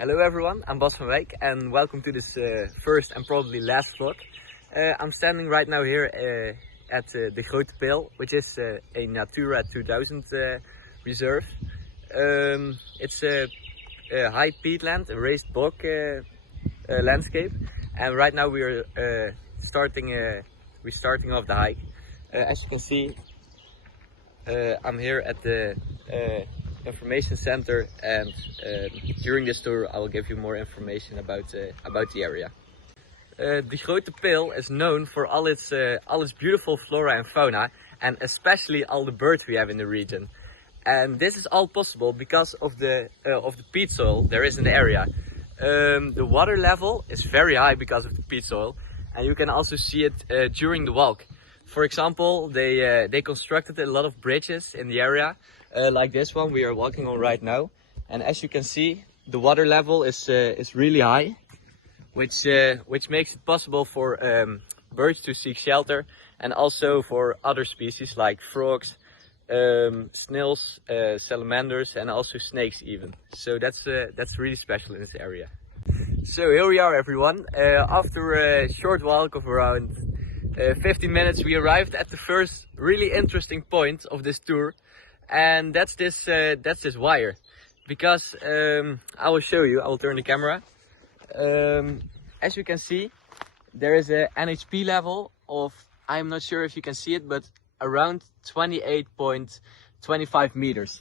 Hello everyone, I'm Bas van Wijk and welcome to this first and probably last vlog. I'm standing right now here at the Groote Peel, which is a Natura 2000 reserve. It's a high peatland, a raised bog landscape, and right now we're starting off the hike. As you can see, I'm here at the information center, and during this tour I will give you more information about the area. The Groote Peel is known for all its beautiful flora and fauna, and especially all the birds we have in the region. And this is all possible because of the peat soil there is in the area. The water level is very high because of the peat soil, and you can also see it during the walk. For example, they constructed a lot of bridges in the area, like this one we are walking on right now. And as you can see, the water level is really high, which makes it possible for birds to seek shelter, and also for other species like frogs, snails, salamanders, and also snakes even. So that's really special in this area. So here we are, everyone. After a short walk of around 15 minutes, we arrived at the first really interesting point of this tour, and that's this wire. Because I will show you. I will turn the camera. As you can see, there is a NHP level of, I'm not sure if you can see it, but around 28.25 meters.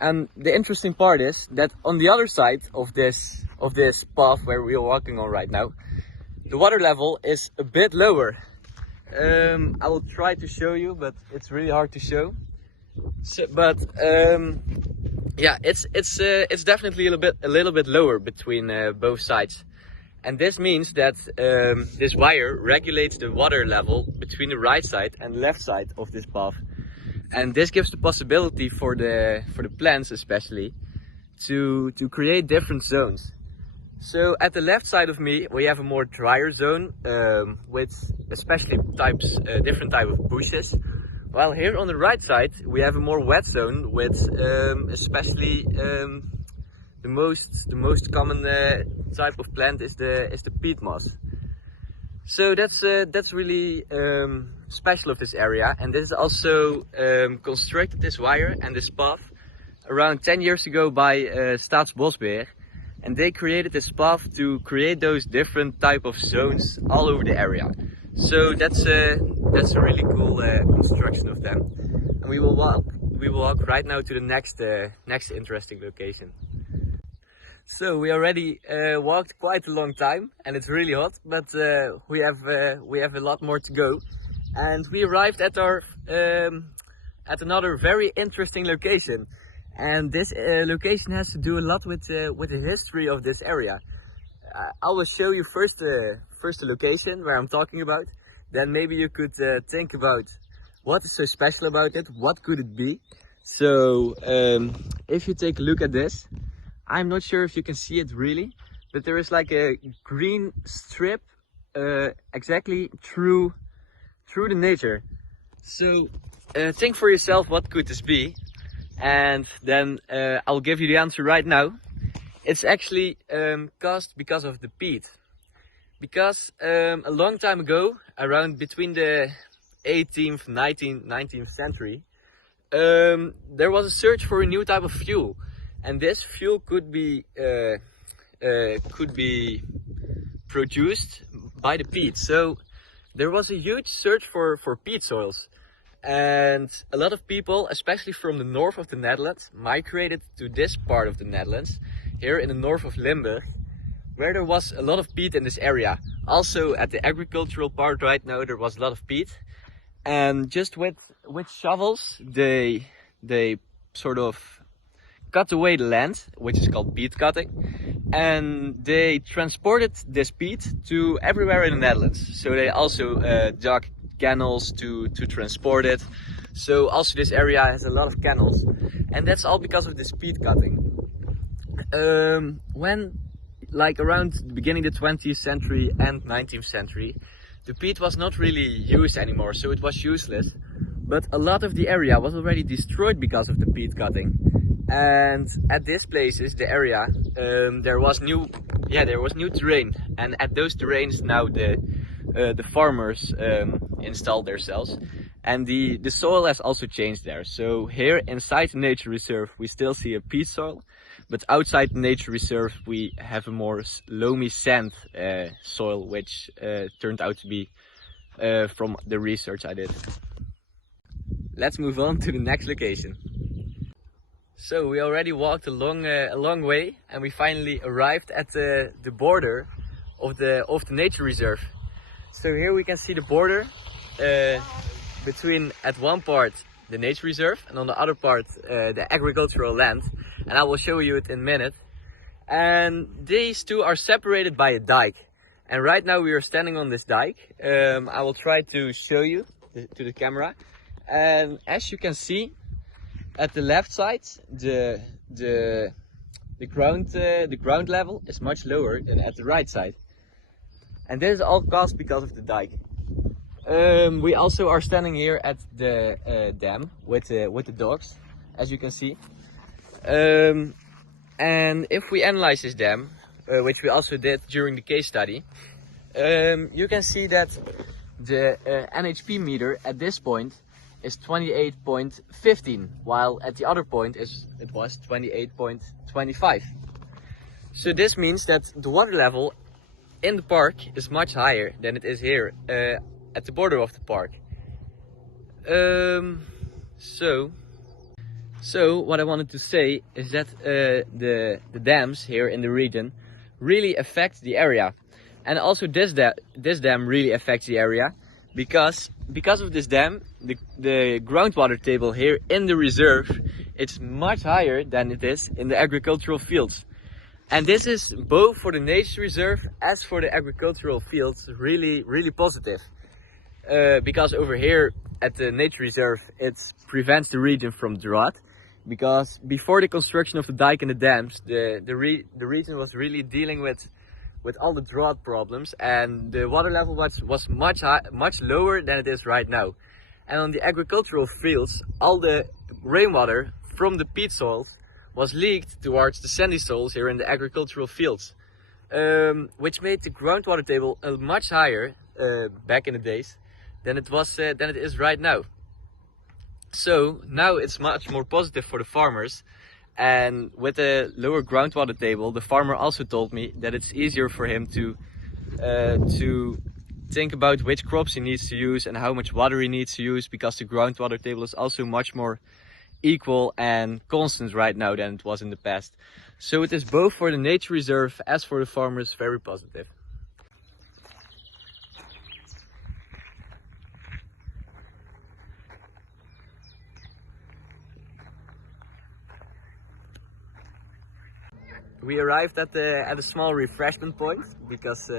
And the interesting part is that on the other side of this path where we are walking on right now, the water level is a bit lower. I will try to show you, but it's really hard to show. So, but yeah, it's definitely a little bit lower between both sides, and this means that this wire regulates the water level between the right side and left side of this path, and this gives the possibility for the plants especially to create different zones. So at the left side of me we have a more drier zone with especially different type of bushes, while here on the right side we have a more wet zone with especially the most common type of plant is the peat moss. So that's really special of this area, and this is also constructed, this wire and this path, around 10 years ago by Staatsbosbeheer. And they created this path to create those different type of zones all over the area. So that's a really cool construction of them. And we will walk right now to the next interesting location. So we already walked quite a long time, and it's really hot, but we have a lot more to go. And we arrived at our at another very interesting location. And this location has to do a lot with the history of this area. I will show you first the location where I'm talking about. Then maybe you could think about what is so special about it, what could it be. So if you take a look at this, I'm not sure if you can see it really, but there is like a green strip exactly through the nature. So think for yourself, what could this be? And then I'll give you the answer right now. It's actually caused because of the peat. Because a long time ago, around between the 18th, 19th century, there was a search for a new type of fuel, and this fuel could be produced by the peat. So there was a huge search for peat soils. And a lot of people, especially from the north of the Netherlands, migrated to this part of the Netherlands, here in the north of Limburg, where there was a lot of peat in this area. Also at the agricultural part right now there was a lot of peat, and just with shovels they sort of cut away the land, which is called peat cutting, and they transported this peat to everywhere in the Netherlands. So they also dug canals to transport it. So also this area has a lot of canals, and that's all because of this peat cutting. When like around the beginning of the 20th century and 19th century, the peat was not really used anymore, so it was useless. But a lot of the area was already destroyed because of the peat cutting. And at these places, the area, there was new terrain, and at those terrains now the farmers installed themselves, and the soil has also changed there. So here inside the nature reserve we still see a peat soil, but outside the nature reserve we have a more loamy sand soil, which turned out to be from the research I did. Let's move on to the next location. So we already walked a long way, and we finally arrived at the border of the nature reserve. So here we can see the border between, at one part, the nature reserve, and on the other part the agricultural land, and I will show you it in a minute. And these two are separated by a dike, and right now we are standing on this dike. I will try to show you to the camera, and as you can see, at the left side the ground level is much lower than at the right side, and this is all caused because of the dike. We also are standing here at the dam with the dogs, as you can see. And if we analyze this dam, which we also did during the case study, you can see that the NHP meter at this point is 28.15, while at the other point it was 28.25. So this means that the water level in the park is much higher than it is here at the border of the park. So what I wanted to say is that the dams here in the region really affect the area, and also this dam really affects the area, because of this dam the groundwater table here in the reserve, it's much higher than it is in the agricultural fields. And this is both for the nature reserve as for the agricultural fields really positive, because over here at the nature reserve it prevents the region from drought, because before the construction of the dike and the dams the region was really dealing with all the drought problems, and the water level was much lower than it is right now. And on the agricultural fields, all the rainwater from the peat soils was leaked towards the sandy soils here in the agricultural fields, which made the groundwater table much higher back in the days than it is right now. So now it's much more positive for the farmers, and with a lower groundwater table, the farmer also told me that it's easier for him to think about which crops he needs to use and how much water he needs to use, because the groundwater table is also much more equal and constant right now than it was in the past. So it is both for the nature reserve as for the farmers very positive. We arrived at a small refreshment point, because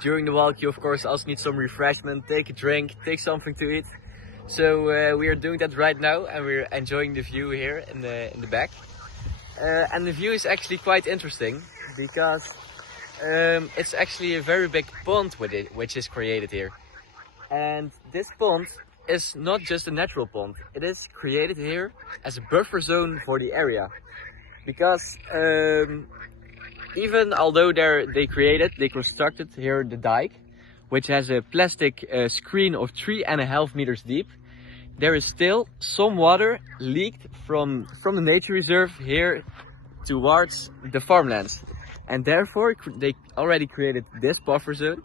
during the walk you of course also need some refreshment, take a drink, take something to eat. So we are doing that right now, and we're enjoying the view here in the back. And the view is actually quite interesting, because it's actually a very big pond which is created here. And this pond is not just a natural pond, it is created here as a buffer zone for the area. Because even although they constructed here the dike, which has a plastic screen of 3.5 meters deep, there is still some water leaked from the nature reserve here towards the farmlands. And therefore they already created this buffer zone,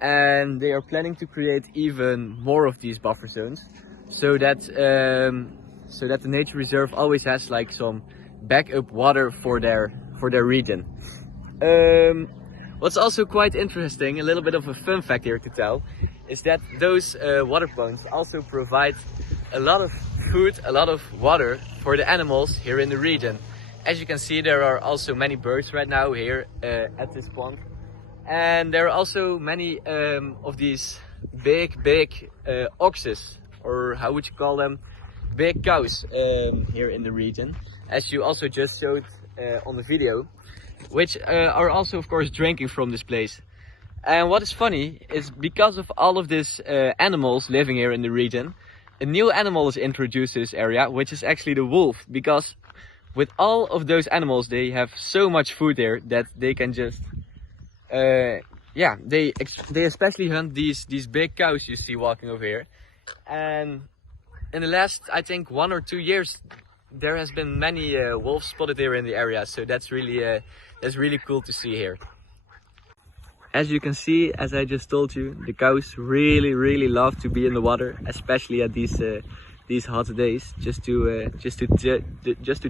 and they are planning to create even more of these buffer zones, so that the nature reserve always has like some backup water for their region. What's also quite interesting, a little bit of a fun fact here to tell, is that those water ponds also provide a lot of food, a lot of water for the animals here in the region. As you can see, there are also many birds right now here at this pond, and there are also many of these big oxes, or how would you call them, big cows here in the region, as you also just showed on the video, which are also of course drinking from this place. And what is funny is, because of all of these animals living here in the region, a new animal is introduced to this area, which is actually the wolf. Because with all of those animals, they have so much food there that they can just yeah, they especially hunt these big cows you see walking over here. And in the last, I think, 1 or 2 years, there has been many wolves spotted here in the area, so that's really cool to see here. As you can see, as I just told you, the cows really love to be in the water, especially at these hot days, just to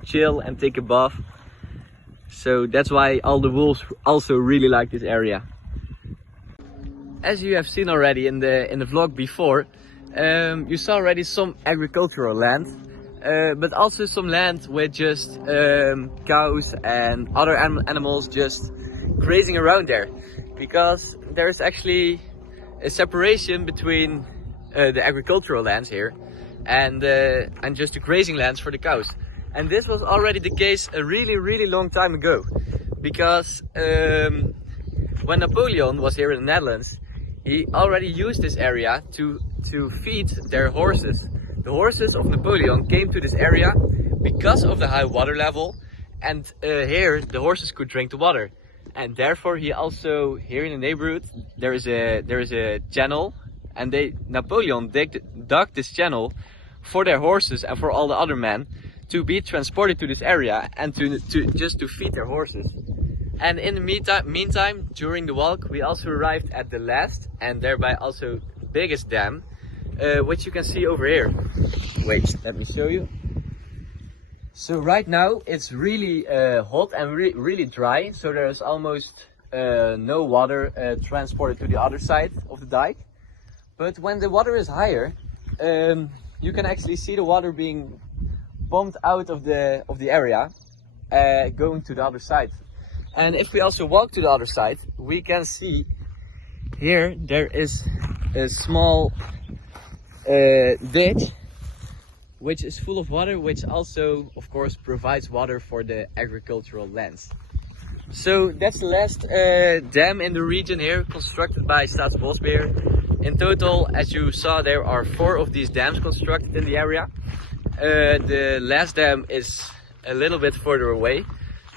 chill and take a bath. So that's why all the wolves also really like this area. As you have seen already in the vlog before, you saw already some agricultural land, but also some land with just cows and other animals just grazing around there, because there is actually a separation between the agricultural lands here and just the grazing lands for the cows. And this was already the case a really long time ago, because when Napoleon was here in the Netherlands, he already used this area to feed their horses. The horses of Napoleon came to this area because of the high water level, and here the horses could drink the water. And therefore he also, here in the neighborhood, there is a channel, and Napoleon dug this channel for their horses and for all the other men to be transported to this area and to feed their horses. And in the meantime, during the walk, we also arrived at the last and thereby also biggest dam, which you can see over here. Wait, let me show you. So right now it's really hot and really dry, so there's almost no water transported to the other side of the dike. But when the water is higher, you can actually see the water being pumped out of the area, going to the other side. And if we also walk to the other side, we can see here there is a small ditch which is full of water, which also of course provides water for the agricultural lands. So that's the last dam in the region here, constructed by Staatsbosbeheer. In total, as you saw, there are 4 of these dams constructed in the area. The last dam is a little bit further away,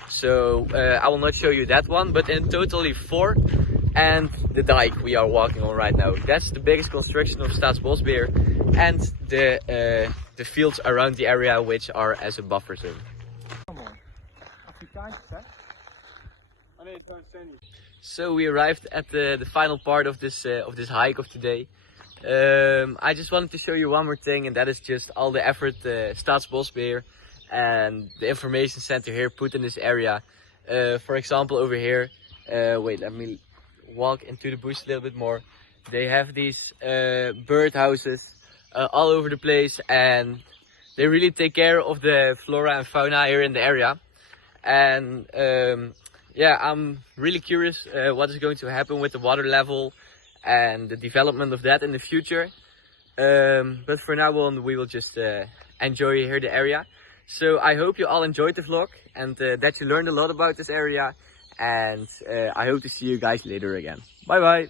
so I will not show you that one, but in totally 4, and the dike we are walking on right now. That's the biggest construction of Staatsbosbeheer, and the fields around the area, which are as a buffer zone. So we arrived at the final part of this hike of today. I just wanted to show you one more thing, and that is just all the effort Staatsbosbeheer and the information center here put in this area. For example, over here, wait, let me walk into the bush a little bit more. They have these bird houses all over the place, and they really take care of the flora and fauna here in the area. And yeah, I'm really curious what is going to happen with the water level and the development of that in the future. But for now on, we will just enjoy here the area. So I hope you all enjoyed the vlog, and that you learned a lot about this area, and I hope to see you guys later again. Bye bye!